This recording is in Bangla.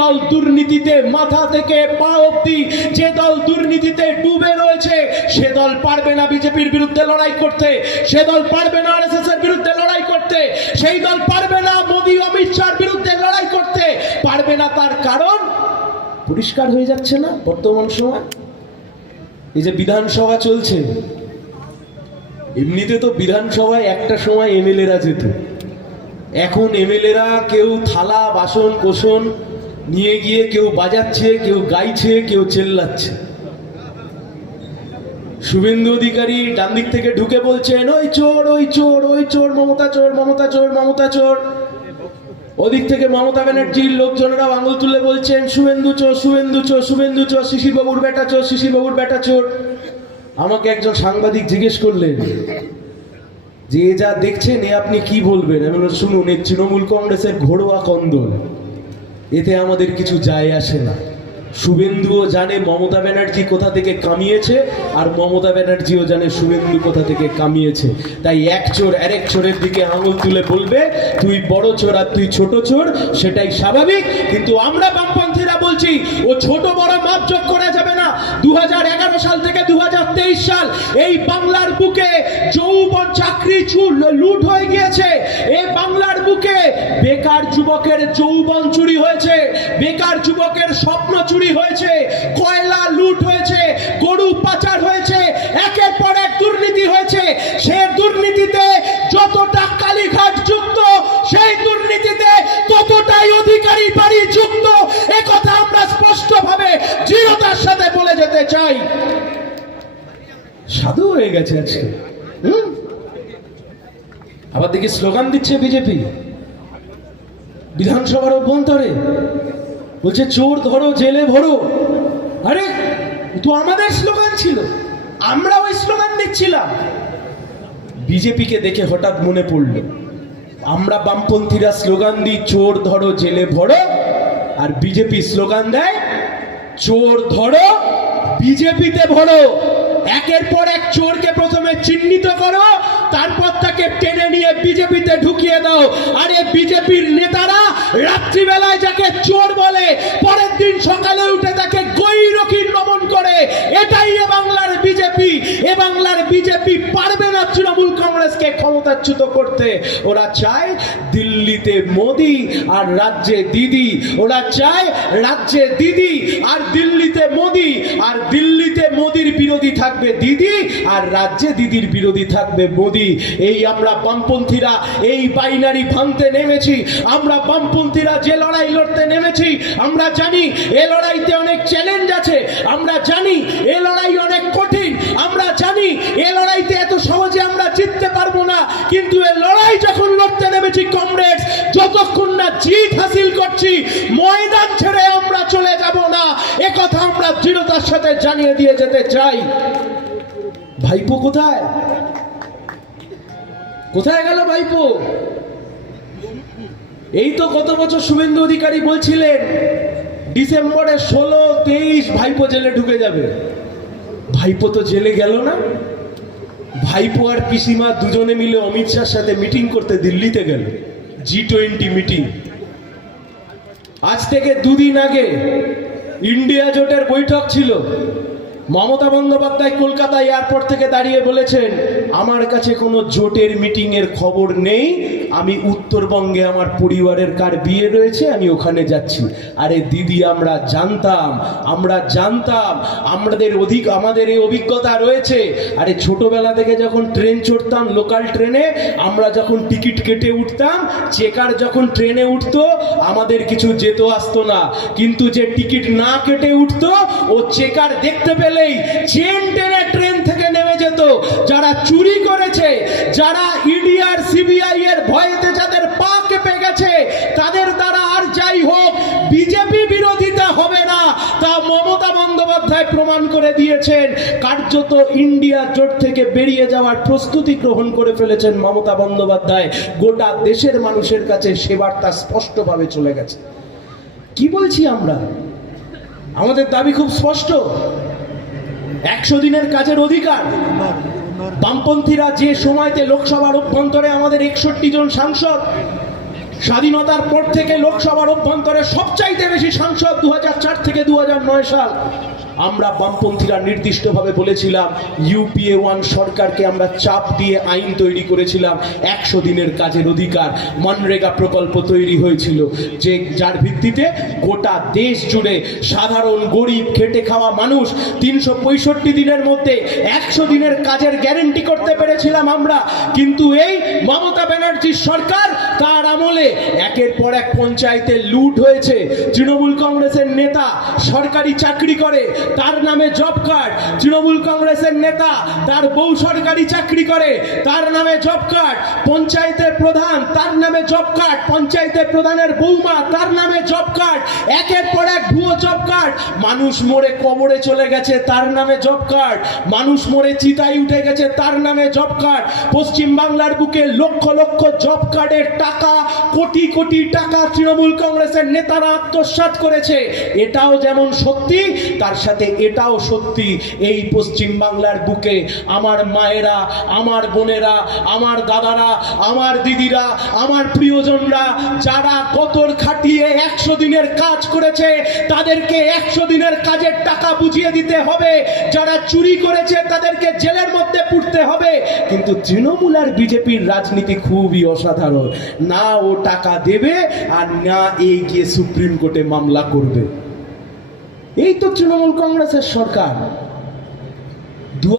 দল দুর্নীতিতে মাথা থেকে পা অব্দি যে দল দুর্নীতিতে ডুবে রয়েছে, সে দল পারবে না বিজেপির বিরুদ্ধে লড়াই করতে, সে দল পারবে না আরএসএস এর বিরুদ্ধে লড়াই করতে, সেই দল পারবে না মোদী অমিত শাহর বিরুদ্ধে লড়াই করতে, পারবে না তার কারণ পরিষ্কার হয়ে যাচ্ছে না বর্তমান সময়? এই যে বিধানসভা চলছে, এমনিতে তো বিধানসভায় একটা সময় এমএলএরা যেত। এখন এমএলএরা কেউ থালা, বাসন কোসন নিয়ে গিয়ে কেউ বাজাচ্ছে, কেউ গাইছে, কেউ চেল্লাচ্ছে। শুভেন্দু অধিকারী ডান দিক থেকে ঢুকে বলছেন, ওই চোর ওই চোর ওই চোর, মমতা চোর মমতা চোর মমতা চোর। ওদিক থেকে মমতা ব্যানার্জির লোকজনেরাও আঙুল তুলে বলছেন, শুভেন্দু চোর শুভেন্দু চোর শুভেন্দু চোর শিশির বাবুর বেটা চোর শিশির বাবুর বেটা চোর। আমাকে একজন সাংবাদিক জিজ্ঞেস করলেন, যে যা দেখছেন, এ আপনি কি বলবেন? আমি শুনুন, এ তৃণমূল কংগ্রেসের ঘরোয়া কন্দল। এতে আমাদের কিছু যায় আসে না। শুভেন্দুও জানে মমতা ব্যানার্জি কোথা থেকে কামিয়েছে, আর মমতা ব্যানার্জিও জানে শুভেন্দু কোথা থেকে কামিয়েছে। তাই এক চোর আরেক চোরের দিকে আঙুল তুলে বলবে, তুই বড় চোর আর তুই ছোট চোর, সেটাই স্বাভাবিক, কিন্তু আমরা বামপন্থীরা বলছি, ও ছোট বড় মাপ যোগ করা যাবে না। দু সাল থেকে দু সাল এই বাংলার বুকে যৌবন চাকরি চুল লুট হয়ে গিয়েছে। এই বাংলার বুকে বেকার যুবকের যৌবন চুরি হয়েছে, বেকার যুবকের স্বপ্ন চুরি হয়েছে, কয়লা চাই সাধু হয়ে গেছে আজকে। আবার দেখি স্লোগান দিচ্ছে বিজেপি। বিধানসভার অভ্যন্তরে। বলছে, চোর ধরো, জেলে ভরো। আরে তো আমাদের স্লোগান ছিল। আমরা ওই স্লোগান দিচ্ছিলাম। বিজেপিকে দেখে হঠাৎ মনে পড়ল, আমরা বামপন্থীরা স্লোগান দিই, চোর ধরো, জেলে ভরো। আর বিজেপি স্লোগান দেয়, চোর ধরো বিজেপিতে ভরো। একের পর এক চোরকে প্রথমে চিহ্নিত করো, তারপর তাকে টেনে নিয়ে বিজেপিতে ঢুকিয়ে দাও। আর এই বিজেপির নেতারা রাত্রিবেলায় যাকে চোর বলে, পরের দিন সকালে উঠে তাকে গৈরকির নমন করে। এটাই এ বাংলার বিজেপি। এ বাংলার বিজেপি পারবে না। ক্ষমতাচ্যুত করতে। ওরা চায় দিল্লিতে মোদি আর রাজ্যে দিদি। ওরা চায় রাজ্যে দিদি আর দিল্লিতে মোদি। আর দিল্লিতে মোদির বিরোধী থাকবে দিদি আর রাজ্যে দিদির বিরোধী থাকবে মোদি। এই আমরা বামপন্থীরা এই বাইনারি ভাঙতে নেমেছি। আমরা বামপন্থীরা যে লড়াই লড়তে নেমেছি, আমরা জানি এ লড়াইতে অনেক চ্যালেঞ্জ আছে। আমরা জানি এ লড়াই অনেক কঠিন। আমরা জানি এ লড়াইতে এত সহজে আমরা জিততে পারব না কিন্তু এ লড়াই যখন লড়তে নেমেছি কমরেডস যতক্ষণ না জিত হাসিল করছি, ময়দান ছেড়ে আমরা চলে যাব না। এ কথা আমরা দৃঢ়তার সাথে জানিয়ে দিয়ে যেতে চাই। ভাইপো কোথায়? কোথায় গেল ভাইপো? এই তো গত বছর শুভেন্দু অধিকারী বলছিলেন ডিসেম্বরে ষোলো, তেইশ ভাইপো জেলে ঢুকে যাবে। ভাইপো তো জেলে গেল না? ভাইপো আর পিসিমা দুজনে মিলে অমিত শাহর সাথে মিটিং করতে দিল্লিতে গেল। G twenty meeting. আজ থেকে দুদিন আগে ইন্ডিয়া জোটের বৈঠক ছিল। মমতা বন্দ্যোপাধ্যায় কলকাতা এয়ারপোর্ট থেকে দাঁড়িয়ে বলেছেন, আমার কাছে কোনো জোটের মিটিং এর খবর নেই। আমি উত্তরবঙ্গে আমার পরিবারের কার বিয়ে রয়েছে, আমি ওখানে যাচ্ছি। আরে দিদি, আমরা জানতাম আমরা জানতাম, আমাদের অধিক, আমাদের এই অভিজ্ঞতা রয়েছে। আরে ছোটবেলা থেকে যখন ট্রেন চড়তাম লোকাল ট্রেনে, আমরা যখন টিকিট কেটে উঠতাম, চেকার যখন ট্রেনে উঠতো, আমাদের কিছু যেত আসতো না। কিন্তু যে টিকিট না কেটে উঠতো, ও চেকার দেখতে পেলেই চেন টেনে ট্রেন থেকে নেমে যেত। যারা চুরি করেছে, যারা ইডি আর সিবিআই এর ভয়েতে যাদের পা কেঁপে গেছে, তাদের দ্বারা আর যাই হোক বিজেপি বিরোধিতা হবে না। তা মমতা বন্দ্যোপাধ্যায় প্রমাণ করে দিয়েছেন। কার্যত ইন্ডিয়া জোট থেকে বেরিয়ে যাওয়ার প্রস্তুতি গ্রহণ করে ফেলেছেন মমতা বন্দ্যোপাধ্যায়। গোটা দেশের মানুষের কাছে সে বার্তা স্পষ্টভাবে চলে গেছে। কি বলছি আমরা? আমাদের দাবি খুব স্পষ্ট। একশো দিনের কাজের অধিকার। বামপন্থীরা যে সময়তে লোকসভার অভ্যন্তরে আমাদের একষট্টি জন সাংসদ, স্বাধীনতার পর থেকে লোকসভার অভ্যন্তরে সবচাইতে বেশি সাংসদ দু হাজার চার থেকে দু হাজার নয় সাল। আমরা বামপন্থীরা নির্দিষ্টভাবে বলেছিলাম ইউপিএ ওয়ান সরকারকে আমরা চাপ দিয়ে আইন তৈরি করেছিলাম, একশো দিনের কাজের অধিকার, মনরেগা প্রকল্প তৈরি হয়েছিল, যে যার ভিত্তিতে গোটা দেশ জুড়ে সাধারণ গরিব খেটে খাওয়া মানুষ তিনশো পঁয়ষট্টি দিনের মধ্যে একশো দিনের কাজের গ্যারেন্টি করতে পেরেছিলাম আমরা। কিন্তু এই মমতা ব্যানার্জির সরকার তার আমলে একের পর এক পঞ্চায়েতে লুট হয়েছে। তৃণমূল কংগ্রেসের নেতা সরকারি চাকরি করে তার নামে জব কার্ড। তৃণমূল কংগ্রেসের নেতা, তার বউ সরকারি চাকরি করে, তার নামে জব কার্ড। পঞ্চায়েতের প্রধান, তার নামে জব কার্ড। পঞ্চায়েতের প্রধানের বৌমা তার নামে জব কার্ড। একের পর এক ভুয়ো জব কার্ড। মানুষ মরে কবরে চলে গেছে, তার নামে জব কার্ড। মানুষ মরে চিতায় উঠে গেছে, তার নামে জব কার্ড। পশ্চিম বাংলার বুকে লক্ষ লক্ষ জব কার্ডের টাকা, কোটি কোটি টাকা তৃণমূল কংগ্রেসের নেতারা আত্মসাৎ করেছে। এটাও যেমন সত্যি, তার সাথে এটাও সত্যি এই পশ্চিম বাংলার বুকে আমার মায়েরা, আমার বোনেরা, আমার দাদারা, আমার দিদিরা, আমার প্রিয়জনরা যারা কতর খাটিয়ে একশো দিনের কাজ করেছে, তাদেরকে একশো দিনের কাজের টাকা বুঝিয়ে দিতে হবে। যারা চুরি করেছে, তাদেরকে জেলের মধ্যে পুড়তে হবে। কিন্তু তৃণমূল আর বিজেপির রাজনীতি খুবই অসাধারণ। না ও টাকা দেবে আর না এই গিয়ে সুপ্রিম কোর্টে মামলা করবে। এই তো তৃণমূল কংগ্রেসের সরকার।